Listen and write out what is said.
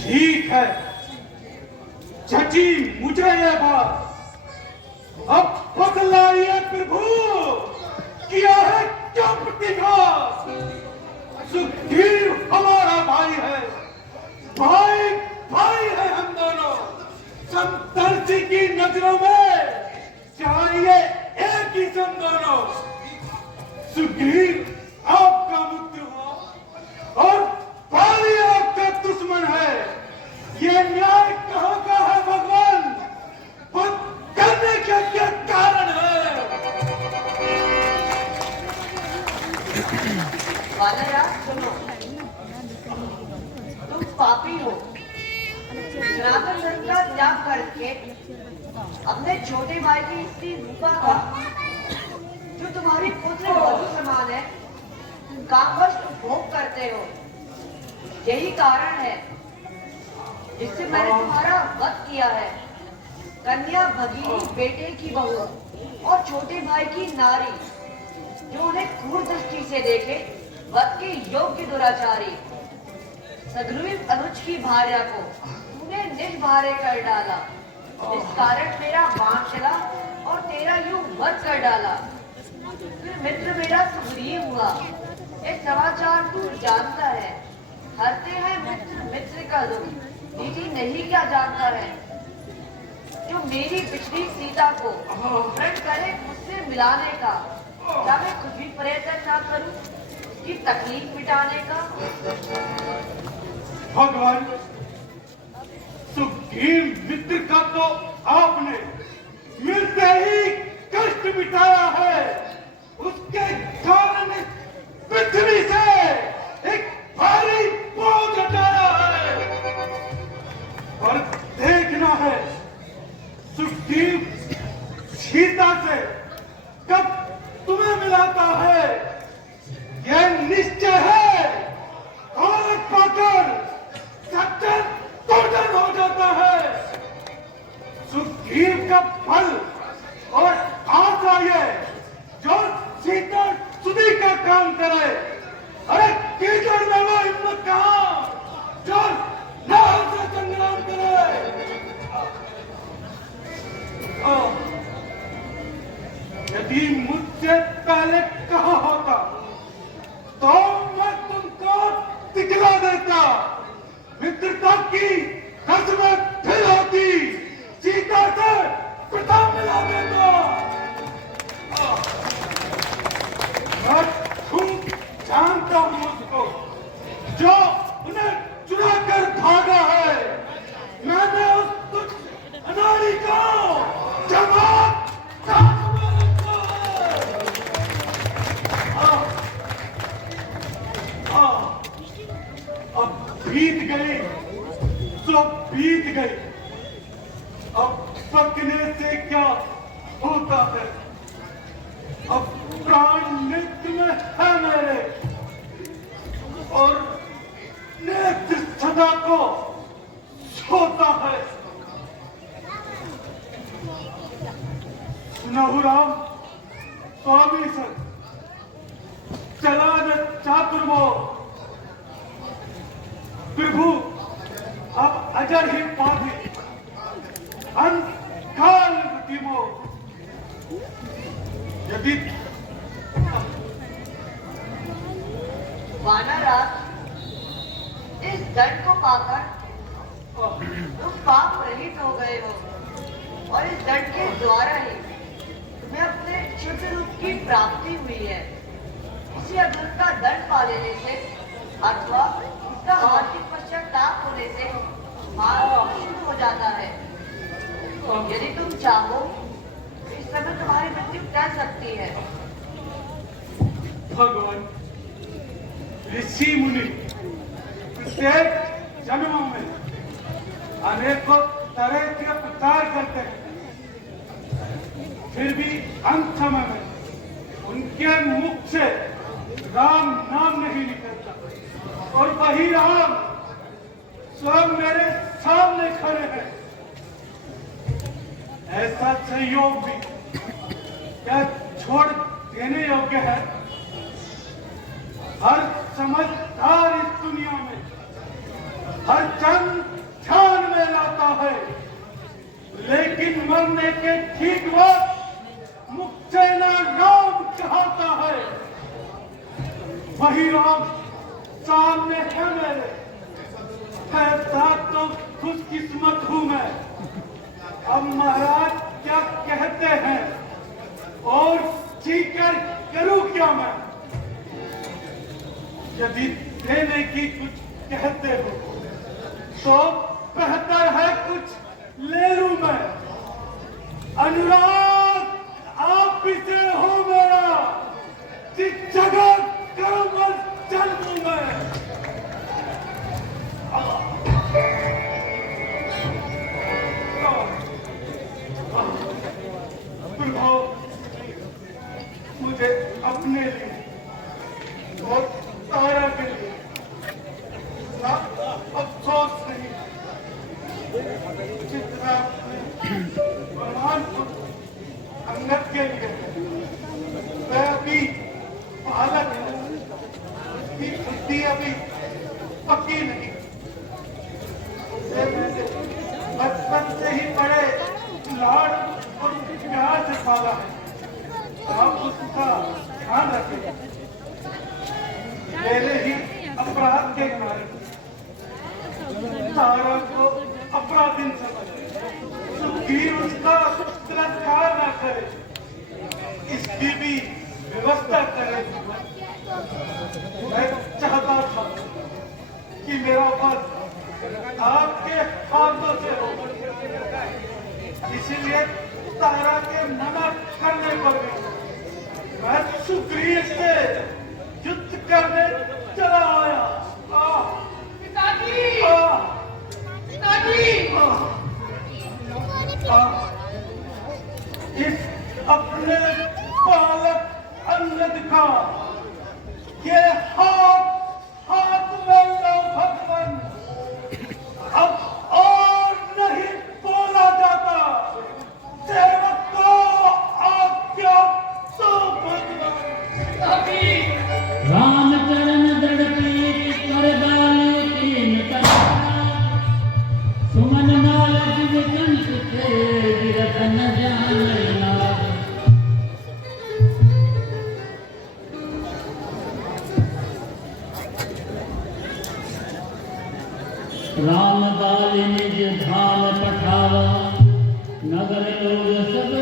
ठीक है, जची मुझे ये बात, अब बतलाइए प्रभु, किया है क्या प्रतिघात? सुग्रीव हमारा भाई है, भाई भाई है हम दोनों, संतर्षि की नजरों में चाहिए एक ही सम दोनों। सुग्रीव आपका मुक्ति हो और बाली आपका दुश्मन है, ये न्याय कहाँ का है भगवान? वध करने का क्या कारण है? वानरराज सुनो, तुम पापी हो। सनातन धर्म का त्याग करके अपने छोटे भाई की इसी रूपा का, जो तुम्हारी पुत्र वधु समान है, कामवश भोग करते हो। यही कारण है जिससे मैंने तुम्हारा वध किया है। कन्या भगिनी बेटे की बहू और छोटे भाई की नारी, जो उन्हें क्रूर दृष्टि से देखे, वध के योग्य दुराचारी सग्रीव अनुज की भार्या को तूने निष्भारे कर डाला। इस कारण मेरा बाण चला और तेरा यूं वध कर डाला। फिर मित्र मेरा सुग्रीव हुआ, ये समाचार तू जानता है। हरते हैं मित्र मित्र का दुख, नीति नहीं क्या जानता है। जो मेरी पिछली सीता को प्रण करे मुझसे मिलाने का, क्या मैं कुछ भी प्रयत्न ना करूं उसकी तकलीफ मिटाने का? भगवान, सुग्रीव मित्र का तो आपने मिलते ही कष्ट मिटाया है। उसके कारण पृथ्वी से एक भारी बोझ हटाया है। और देखना है सुग्रीव सीता से कब तुम्हें मिलाता है। यह निश्चय है, औरत पाकर सज्जन टोटल हो जाता है। सुग्रीव का फल और आशा ये जो सीता सुधी का काम करे। अरे कीचड़ में वो हिम्मत कहाँ जो नाव से संग्राम करे। यदि मुझसे पहले कहा होता तो मैं तुमको दिखला देता। मित्रता की कसमें फिर होती, सीता से प्रथम मिला देता। मैं खूब जानता हूं उसको जो उन्हें चुरा कर भागा है। मैंने उस तुच्छ अनाड़ी को जवाब अब बीत गई तो बीत गई। अब पकने से क्या होता है? अब प्राण नेत्र में है मेरे और नेत्र सदा को सोता है। नहुराम स्वामी सर चला न चातुर्मो प्रभु अब अजर ही पाधे अंतकाल गतिमो। यदि वानरराज, इस दंड को पाकर तुम पाप रहित हो गए हो और इस दंड के द्वारा ही तुम्हें अपने शुद्ध रूप की प्राप्ति हुई है। इसी अधर्म का दंड पा लेने से अथवा इसका हार्दिक पश्चाताप होने से मार्ग शुरू हो जाता है। यदि तुम चाहो तो इस समय तुम्हारी मृत्यु टल सकती है। भगवान, ऋषि मुनि प्रत्येक जन्मों में अनेकों तरह के प्रचार करते हैं, फिर भी अंत समय में उनके मुख से राम नाम नहीं निकलता और वही राम स्वयं मेरे सामने खड़े हैं। ऐसा संयोग भी क्या छोड़ देने योग्य है? हर समझदार इस दुनिया में हर चंद ध्यान में लाता है, लेकिन मरने के ठीक वक्त मुक्सेना नाम चाहता है। वही राम सामने है मेरे, ऐसा तो खुशकिस्मत हूं मैं। अब महाराज क्या कहते हैं और जीकर करूं क्या मैं? यदि देने की कुछ कहते हो तो बेहतर है कुछ ले लूं मैं। अनुराग आप ही से हो मेरा, जिस जगह करूं और चल दूं मैं। मुझे अपने लिए और तारा के लिए ना अफसोस नहीं, जितना भगवान को अंगद के लिए मैं अभी बालक हूं, उसकी बुद्धि अभी पक्की नहीं। उसे मैंने बचपन से ही बड़े लाड और प्यार से पाला है। आप उसका ध्यान रखें। मेरे ही अपराध के कारण तारा को अपराधी समझे, सुखी उसका तिरस्कार न करे, इसकी भी व्यवस्था करे। मैं चाहता था कि मेरा पद आपके हाथों से हो, इसलिए तारा के मना करने पर भी मैं सुग्रीव से युद्ध करने चला आया। पिताजी! पिताजी! इस अपने बालक अंगद का ये हाथ में लो भगवान, अब और नहीं बोला जाता। सेवक को आज्ञा तो भगवान। राम चरण दृढ़ प्रीति कर डाले तीन तलवार, सुमन माल जिव कंठ थे विरत न जाने लाग। राम बाल निज धाम पठावा, नगर लोग